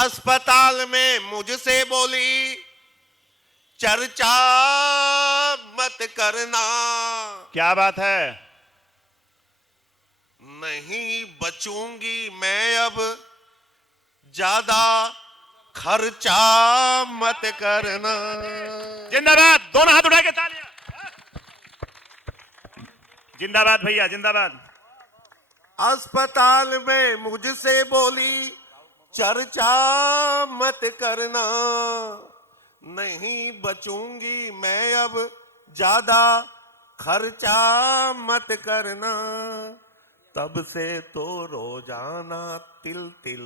अस्पताल में मुझसे बोली चर्चा मत करना। क्या बात है। नहीं बचूंगी मैं अब ज्यादा खर्चा मत करना। जिंदाबाद, दोनों हाथ उठा के तालियां। जिंदाबाद भैया, जिंदाबाद। अस्पताल में मुझसे बोली चर्चा मत करना। नहीं बचूंगी मैं अब ज्यादा खर्चा मत करना। तब से तो रोजाना तिल तिल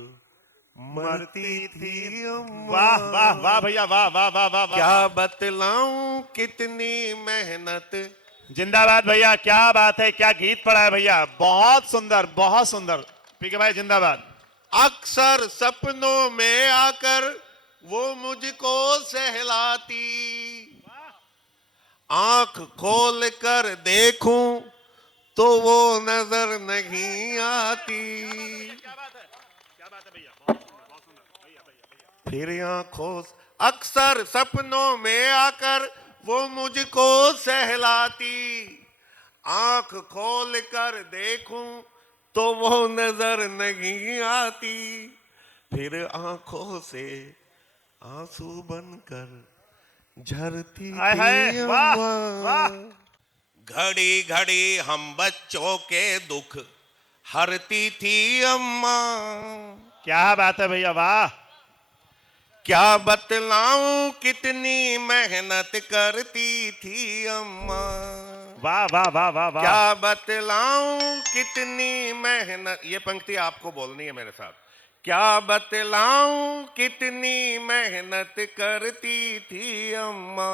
मरती थी अम्मा। वाह वाह वाह भैया, वाह वाह वाह वाह वाह। क्या बतलाऊं कितनी मेहनत। जिंदाबाद भैया, क्या बात है, क्या गीत पड़ा है भैया, बहुत सुंदर, बहुत सुंदर। पीके भाई जिंदाबाद। अक्सर सपनों में आकर वो मुझको सहलाती। आंख खोल कर देखूं तो वो नजर नहीं आती। फिर आंखों अक्सर सपनों में आकर वो मुझको सहलाती। आंख खोल कर देखूं तो वो नजर नहीं आती। फिर आंखों से आंसू बनकर झरती हाय हाय, थी वाह अम्मा। वाह। घड़ी घड़ी हम बच्चों के दुख हरती थी अम्मा। क्या बात है भैया, वाह। क्या बतलाऊं कितनी मेहनत करती थी अम्मा। वाह वाह वाह वाह वाह। क्या बतलाऊं कितनी मेहनत। ये पंक्ति आपको बोलनी है मेरे साथ। क्या बतलाऊं कितनी मेहनत करती थी अम्मा।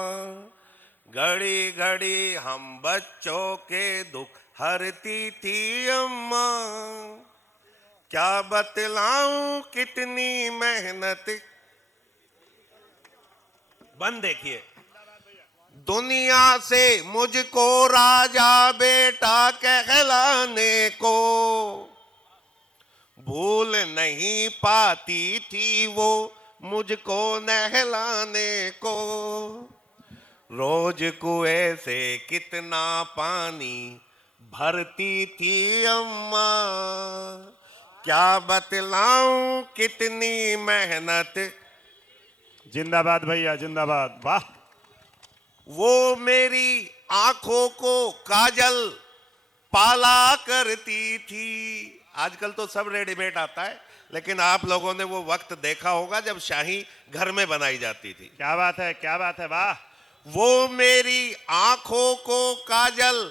घड़ी घड़ी हम बच्चों के दुख हरती थी अम्मा। क्या बतलाऊं कितनी मेहनत। बंद देखिए। दुनिया से मुझको राजा बेटा कहलाने को भूल नहीं पाती थी वो मुझको नहलाने को। रोज कुएं से कितना पानी भरती थी अम्मा। क्या बतलाऊं कितनी मेहनत। जिंदाबाद भैया, जिंदाबाद, वाह। वो मेरी आंखों को काजल पाला करती थी। आजकल तो सब रेडीमेड आता है, लेकिन आप लोगों ने वो वक्त देखा होगा जब शाही घर में बनाई जाती थी। क्या बात है, क्या बात है, वाह। वो मेरी आंखों को काजल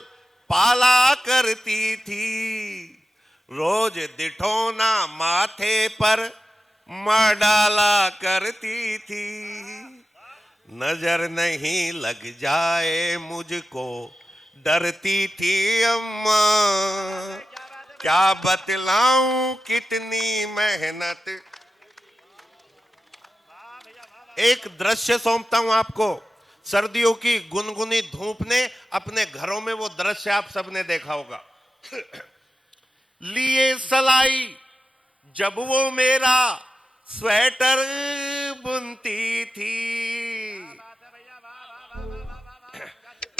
पाला करती थी। रोज दिठौना माथे पर डाला करती थी। नजर नहीं लग जाए मुझको डरती थी अम्मा। क्या बतलाऊं कितनी मेहनत। एक दृश्य सौंपता हूं आपको। सर्दियों की गुनगुनी धूप ने अपने घरों में वो दृश्य आप सबने देखा होगा। लिए सलाई जब वो मेरा स्वेटर बुनती थी।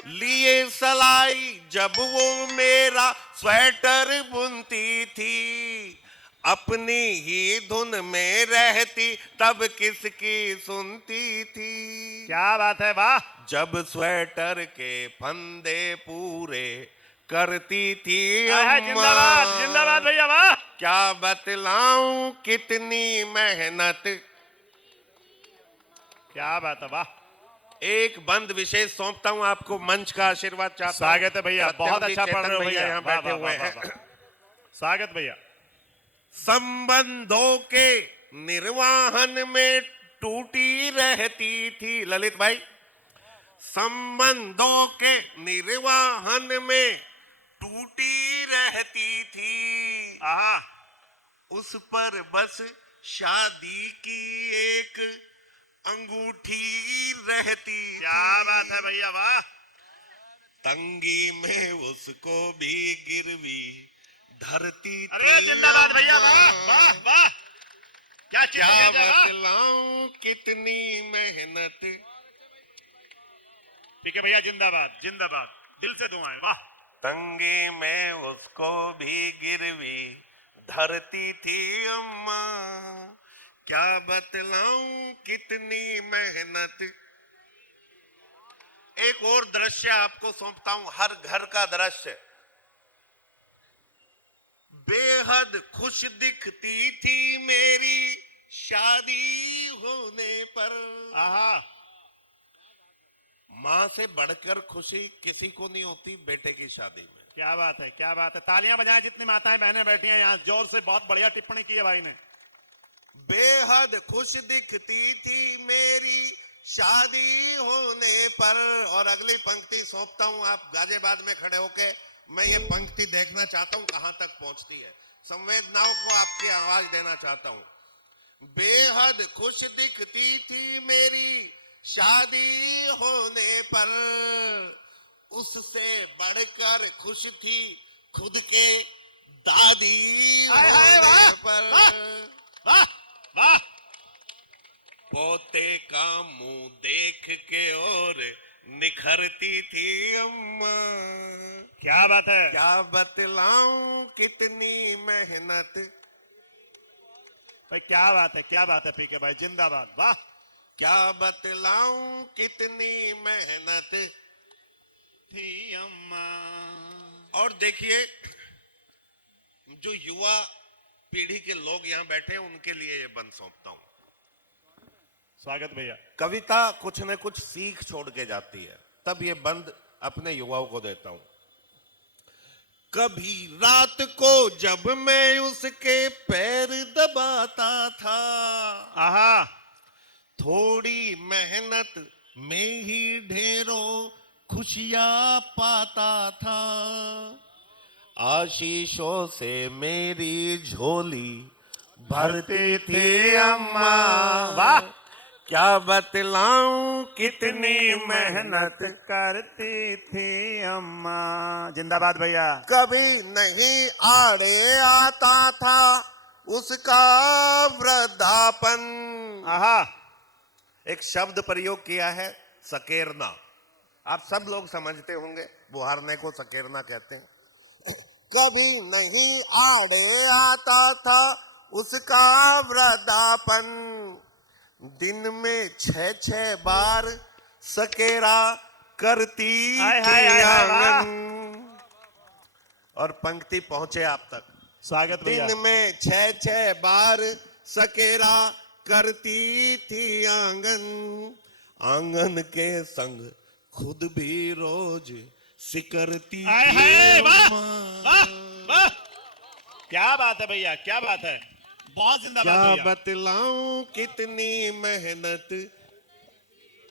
लिए सलाई जब वो मेरा स्वेटर बुनती थी। अपनी ही धुन में रहती तब किसकी सुनती थी। क्या बात है, वाह। जब स्वेटर के फंदे पूरे करती थी हाय हाय, अम्मा। जिंदाबाद, जिंदाबाद भैया, वाह। क्या बतलाऊं कितनी मेहनत। क्या बात है, वाह। एक बंद विशेष सौंपता हूं आपको। मंच का आशीर्वाद चाहता हूं। स्वागत है भैया, बहुत सत्यम जी, अच्छा पढ़ रहे हो चेतन भैया, यहाँ वाह, बैठे वाह, हुए वाह, हैं। वाह, वाह। स्वागत भैया। संबंधों के निर्वाहन में टूटी रहती थी। ललित भाई, संबंधों के निर्वाहन में टूटी रहती थी। आहा। उस पर बस शादी की एक अंगूठी रहती। क्या बात है भैया, वाह। तंगी में उसको भी गिरवी धरती। अरे जिंदाबाद भैया, वाह वाह वाह। क्या चित्र क्या भेजा, वाह। बतलाऊं कितनी मेहनत। ठीक है भैया, जिंदाबाद जिंदाबाद, दिल से दुआएं, वाह। तंगी में उसको भी गिरवी धरती थी अम्मा, क्या बतलाऊं कितनी मेहनत। एक और दृश्य आपको सौंपता हूं, हर घर का दृश्य। बेहद खुश दिखती थी मेरी शादी होने पर। आहा, मां से बढ़कर खुशी किसी को नहीं होती बेटे की शादी में। क्या बात है, क्या बात है। तालियां बजाएं जितनी माताएं बहनें बैठी हैं यहाँ, जोर से। बहुत बढ़िया टिप्पणी की है भाई ने। बेहद खुश दिखती थी मेरी शादी होने पर। और अगली पंक्ति सौंपता हूं, आप गाजियाबाद में खड़े होके मैं ये पंक्ति देखना चाहता हूं कहां तक पहुंचती है। संवेदनाओं को आपकी आवाज देना चाहता हूं। बेहद खुश दिखती थी मेरी शादी होने पर, उससे बढ़कर खुश थी खुद के दादी हाय हाय, होने वाह, पर। वाह वाह। पोते का मुंह देख के और निखरती थी अम्मा, क्या बात है। क्या बतलाऊं कितनी मेहनत। भाई क्या बात है, क्या बात है पीके भाई, जिंदाबाद, वाह। क्या बतलाऊं कितनी मेहनत थी अम्मा। और देखिए, जो युवा पीढ़ी के लोग यहां बैठे हैं उनके लिए ये बंद सौंपता हूं। स्वागत भैया। कविता कुछ न कुछ सीख छोड़ के जाती है, तब ये बंद अपने युवाओं को देता हूं। कभी रात को जब मैं उसके पैर दबाता था, आहा, थोड़ी मेहनत में ही ढेरों खुशियां पाता था। आशीषों से मेरी झोली भरती थी अम्मा, वाह। क्या बतलाऊं कितनी मेहनत करती थी अम्मा। जिंदाबाद भैया। कभी नहीं आड़े आता था उसका वृद्धापन। आहा, एक शब्द प्रयोग किया है, सकेरना। आप सब लोग समझते होंगे, बुहारने को सकेरना कहते हैं। कभी नहीं आड़े आता था उसका वृद्धापन, दिन में 6-6 बार सकेरा करती हाय, थी हाय, हाय, हाय, वाह। आंगन। और पंक्ति पहुंचे आप तक। स्वागत भैया। दिन में 6-6 बार सकेरा करती थी आंगन, आंगन के संग खुद भी रोज सिकरती हाय थी हाय, वाह अम्मा। वाह वाह। क्या बात है भैया, क्या बात है, बहुत जिंदाबाद क्या भैया। बतलाऊं कितनी मेहनत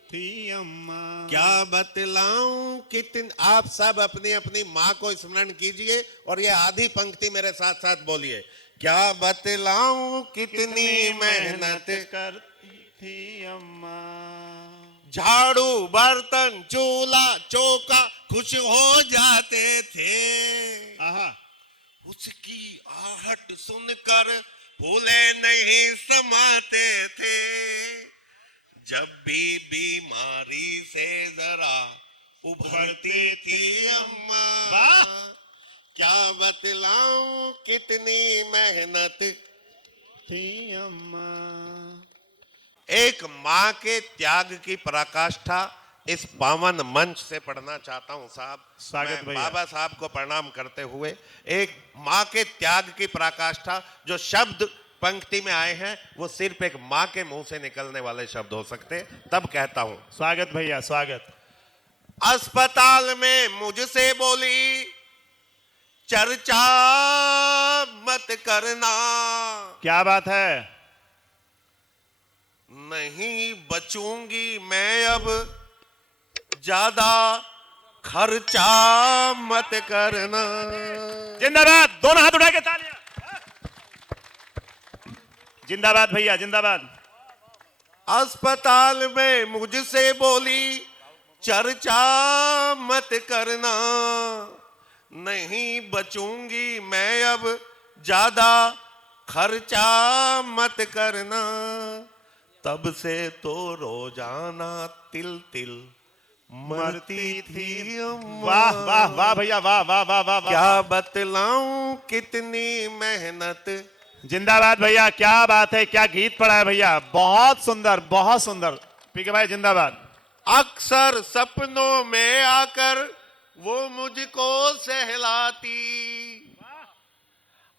थी अम्मा। क्या बतलाऊं कितनी। आप सब अपनी अपनी माँ को स्मरण कीजिए और ये आधी पंक्ति मेरे साथ साथ बोलिए। क्या बतलाऊं कितनी मेहनत करती थी अम्मा। झाड़ू बर्तन चूल्हा चौका खुश हो जाते थे, आहा, उसकी आहट सुनकर फूले नहीं समाते थे। जब भी बीमारी से जरा उभरती थी अम्मा, वाह। क्या बतलाऊं कितनी मेहनत थी अम्मा। एक माँ के त्याग की पराकाष्ठा इस पावन मंच से पढ़ना चाहता हूं साहब। स्वागत मैं भैया। बाबा साहब को प्रणाम करते हुए, एक माँ के त्याग की पराकाष्ठा, जो शब्द पंक्ति में आए हैं वो सिर्फ एक माँ के मुंह से निकलने वाले शब्द हो सकते, तब कहता हूं। स्वागत भैया, स्वागत। अस्पताल में मुझसे बोली चर्चा मत करना, क्या बात है। नहीं बचूंगी मैं अब ज्यादा खर्चा मत करना। जिंदाबाद, दोनों हाथ उठा के तालियां। जिंदाबाद भैया, जिंदाबाद। अस्पताल में मुझसे बोली चर्चा मत करना, नहीं बचूंगी मैं अब ज्यादा खर्चा मत करना, तब से तो रोजाना तिल तिल मरती थी अम्मा। वाह वाह वाह भैया, वाह वाह वाह वाह वाह। क्या बतलाऊं कितनी मेहनत। जिंदाबाद भैया, क्या बात है, क्या गीत पड़ा है भैया, बहुत सुंदर बहुत सुंदर। पीके भाई जिंदाबाद। अक्सर सपनों में आकर वो मुझको सहलाती,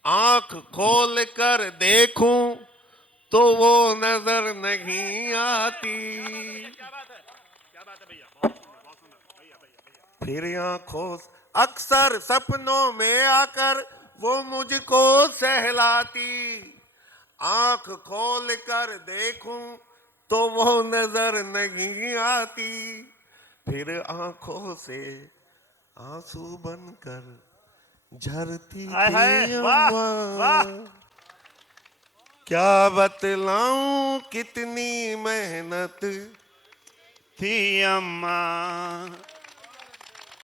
आंख खोल कर देखूं तो वो नजर नहीं आती। फिर आंखों अक्सर सपनों में आकर वो मुझको सहलाती, आंख खोल कर देखूं तो वो नजर नहीं आती। फिर आंखों से आंसू बनकर झरती हाय हाय, थी वाह अम्मा। वाह। क्या बतलाऊं कितनी मेहनत। थी अम्मा।